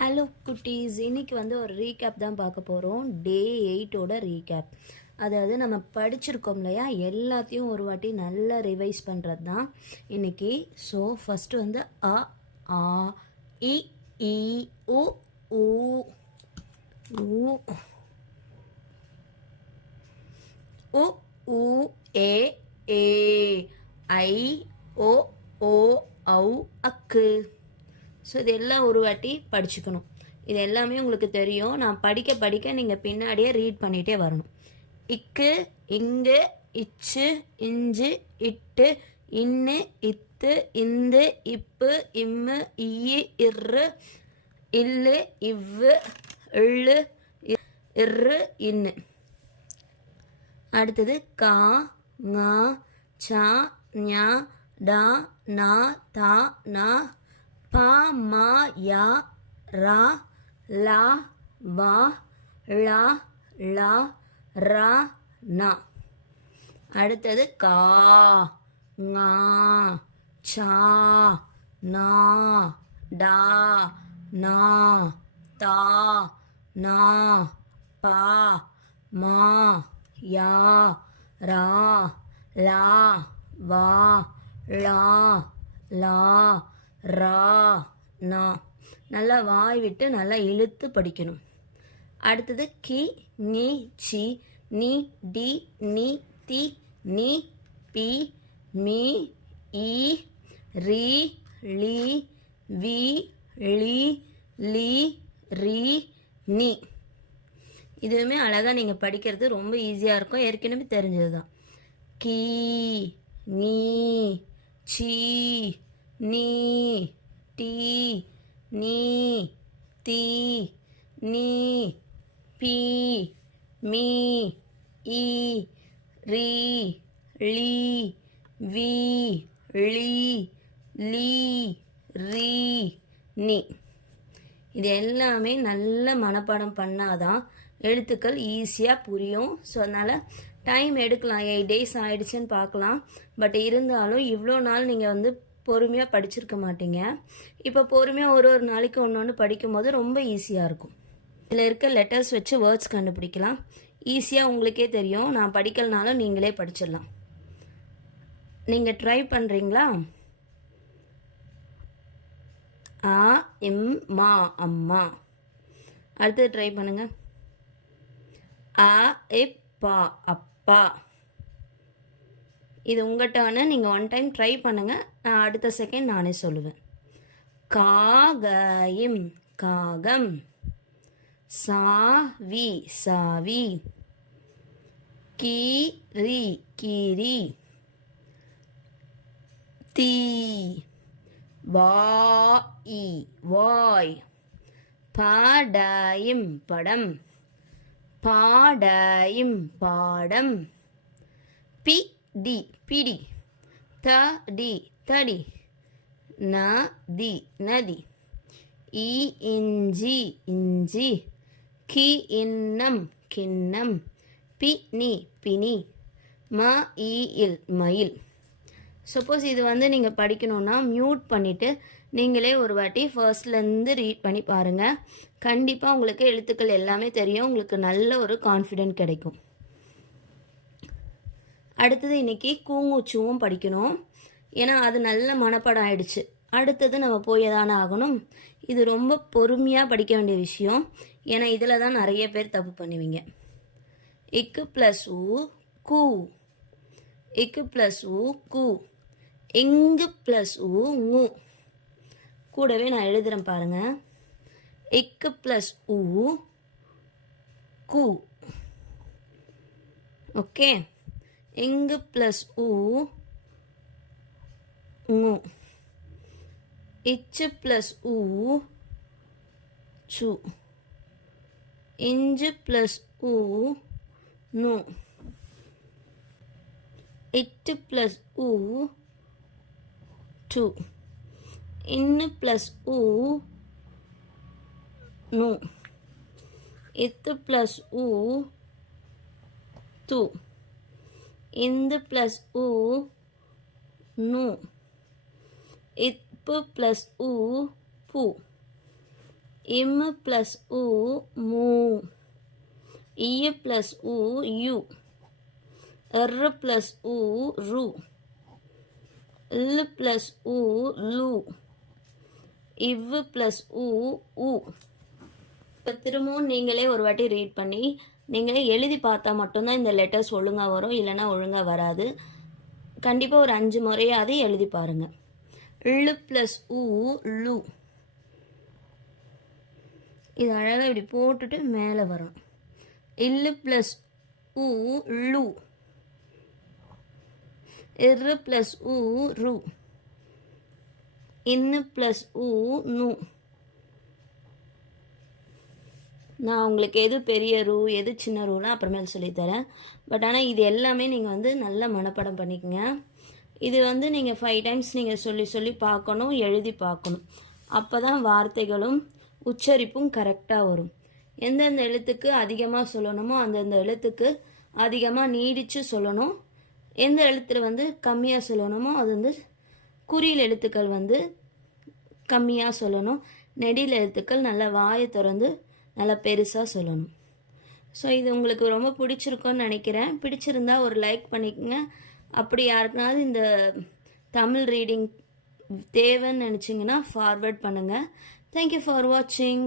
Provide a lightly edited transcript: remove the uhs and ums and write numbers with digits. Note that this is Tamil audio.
ஹலோ குட்டீஸ், இன்னைக்கு ஒரு ரீகேப் தான் பார்க்க போகிறோம். டே 8ஓட ரீகேப். அதாவது நம்ம படிச்சிருக்கோம் இல்லையா, எல்லாத்தையும் ஒரு வாட்டி நல்லா ரிவைஸ் பண்ணுறது தான் இன்னைக்கு. ஸோ ஃபஸ்ட்டு அ ஆ இ ஈ உ ஊ ஊ உ ஊ ஏ ஏ ஐ ஓ ஓ ஔ அக்கு. ஸோ இது எல்லாம் ஒரு வாட்டி படிச்சுக்கணும். இது எல்லாமே உங்களுக்கு தெரியும். நான் படிக்க படிக்க நீங்கள் பின்னாடியே ரீட் பண்ணிகிட்டே வரணும். இக்கு, இங்கு, இச்சு, இஞ்சு, இட்டு, இன்னு, இத்து, இந்து, இப்பு, இம்மு, ஈயு, இர்ரு, இல்லு, இவ்வு, இள்ளு, இர்ரு, இன்னு. அடுத்தது கா, ஙா, சா, ஞா, டா, நா, தா, நா, பா, மா, யா, ரா, லா, வா, லா, லா, ரா, நா. அடுத்தது கா, ஙா, சா, நா, டா, நா, தா, நா, பா, மா, யா, ரா, லா, வா, லா, லா, ரா, நா. நல்லா வாய் விட்டு நல்லா இழுத்து படிக்கணும். அடுத்தது கி, நீ, சி, நீ, டி, நீ, தி, நீ, பி, மீ, ஈ, ரி, லி, வி, லி, லி, ரி, நீ. இதுவுமே அழகாக நீங்கள் படிக்கிறது ரொம்ப ஈஸியாக இருக்கும். ஏற்கனவே தெரிஞ்சது தான். கி, நீ, சி, நீ, டி, நீ, தி, நீ, பி, மீ, ஈ, ரி, லி, வி, லி, லி, ரி, நீ. இது எல்லாமே நல்ல மனப்பாடம் பண்ணாதான் எழுத்துக்கள் ஈஸியாக புரியும். ஸோ அதனால் டைம் எடுக்கலாம். 8 days ஆகிடுச்சுன்னு பார்க்கலாம். பட் இருந்தாலும் இவ்வளோ நாள் நீங்கள் பொறுமையாக படிச்சிருக்க மாட்டீங்க. இப்போ பொறுமையாக ஒரு நாளைக்கு ஒன்று படிக்கும்போது ரொம்ப ஈஸியாக இருக்கும். இதில் இருக்க லெட்டர்ஸ் வச்சு வேர்ட்ஸ் கண்டுபிடிக்கலாம். ஈஸியாக உங்களுக்கே தெரியும். நான் படிக்கலனாலும் நீங்களே படிச்சிடலாம். நீங்கள் ட்ரை பண்ணுறீங்களா? ஆ, இம், மா, அம்மா. அடுத்தது ட்ரை பண்ணுங்க. ஆ, இப், பா, அப்பா. இது உங்கள் டர்னு. நீங்கள் 1 time ட்ரை பண்ணுங்கள். நான் அடுத்த செகண்ட் நானே சொல்லுவேன். காகயம், காகம். சாவி, சாவி. கீரி, கீரி. தீ, வாய், வாய். பாடயம், படம். பாடயம், பாடம். பிடி, பிடி. தடி, தடி. நதி, நதி. இஞ்சி, இஞ்சி. கிண்ணம், கிண்ணம். பிணி, பிணி. மயில், மயில். சப்போஸ் இது நீங்கள் படிக்கணுன்னா மியூட் பண்ணிவிட்டு நீங்களே ஒரு வாட்டி ஃபர்ஸ்ட்லேருந்து ரீட் பண்ணி பாருங்கள். கண்டிப்பாக உங்களுக்கு எழுத்துக்கள் எல்லாமே தெரியும். உங்களுக்கு நல்ல ஒரு கான்ஃபிடென்ட் கிடைக்கும். அடுத்தது இன்றைக்கி கூங்குச்சுவும் படிக்கணும். ஏன்னா அது நல்ல மனப்பாடம் ஆயிடுச்சு. அடுத்தது நம்ம போய் தானே ஆகணும். இது ரொம்ப பொறுமையாக படிக்க வேண்டிய விஷயம். ஏன்னா இதில் தான் நிறைய பேர் தப்பு பண்ணுவீங்க. இக்கு ப்ளஸ் ஊ, கூ. இக்கு ப்ளஸ் ஊ, கூ. இங்கு ப்ளஸ் ஊ, ngு. கூடவே நான் எழுதுறேன் பாருங்க. இக்கு ப்ளஸ் ஊ, கூ. ஓகே. இங்கு ப்ளஸ் ஊ, ngு. இச்சு ப்ளஸ் ஊ, சு. இஞ்சு ப்ளஸ் ஊ, நு. இட்டு ப்ளஸ் ஊ, டு. இன்னு ப்ளஸ் ஊ, நு. இத்து ப்ளஸ் ஊ, து. இந்து ப்ளஸ் ஊ, நு. இப்பு ப்ளஸ் ஊ, பு. இம் ப்ளஸ் உ மூ, இ ப்ளஸ் உ யு, ப்ளஸ் உ ரு, ப்ளஸ் உ லு, ப்ளஸ் உ உ. இப்போ திரும்பவும் நீங்களே ஒரு வாட்டி ரீட் பண்ணி நீங்களே எழுதி பார்த்தா மட்டும்தான் இந்த லெட்டர்ஸ் ஒழுங்காக வரும், இல்லைன்னா ஒழுங்காக வராது. கண்டிப்பாக ஒரு 5 முறையாவது எழுதி பாருங்கள். ப்ளஸ் உ லு. இது அழகாக இப்படி போட்டுட்டு மேலே வரும். ப்ளஸ் உ லு, ப்ளஸ் உ ரு, ப்ளஸ் உ நு. நான் உங்களுக்கு எது பெரிய ரூ எது சின்ன ரூலாம் அப்புறமேல் சொல்லித்தரேன். பட் ஆனால் இது எல்லாமே நீங்கள் வந்து நல்லா மனப்பாடம் பண்ணிக்கோங்க. இது வந்து நீங்கள் 5 டைம்ஸ் நீங்கள் சொல்லி சொல்லி பார்க்கணும், எழுதி பார்க்கணும். அப்போ தான் வார்த்தைகளும் உச்சரிப்பும் கரெக்டாக வரும். எந்தெந்த எழுத்துக்கு அதிகமாக சொல்லணுமோ அந்தந்த எழுத்துக்கு அதிகமாக நீடித்து சொல்லணும். எந்த எழுத்துல வந்து கம்மியாக சொல்லணுமோ அது வந்து குறியில் எழுத்துக்கள் வந்து கம்மியாக சொல்லணும். நெடில் எழுத்துக்கள் நல்லா வாயை திறந்து நல்லா பெருசாக சொல்லணும். ஸோ இது உங்களுக்கு ரொம்ப பிடிச்சிருக்குன்னு நினைக்கிறேன். பிடிச்சிருந்தா ஒரு லைக் பண்ணிக்கோங்க. அப்படி யாருக்குனாவது இந்த தமிழ் ரீடிங் தேவைன்னு நினச்சிங்கன்னா ஃபார்வர்ட் பண்ணுங்கள். தேங்க்யூ ஃபார் வாட்சிங்.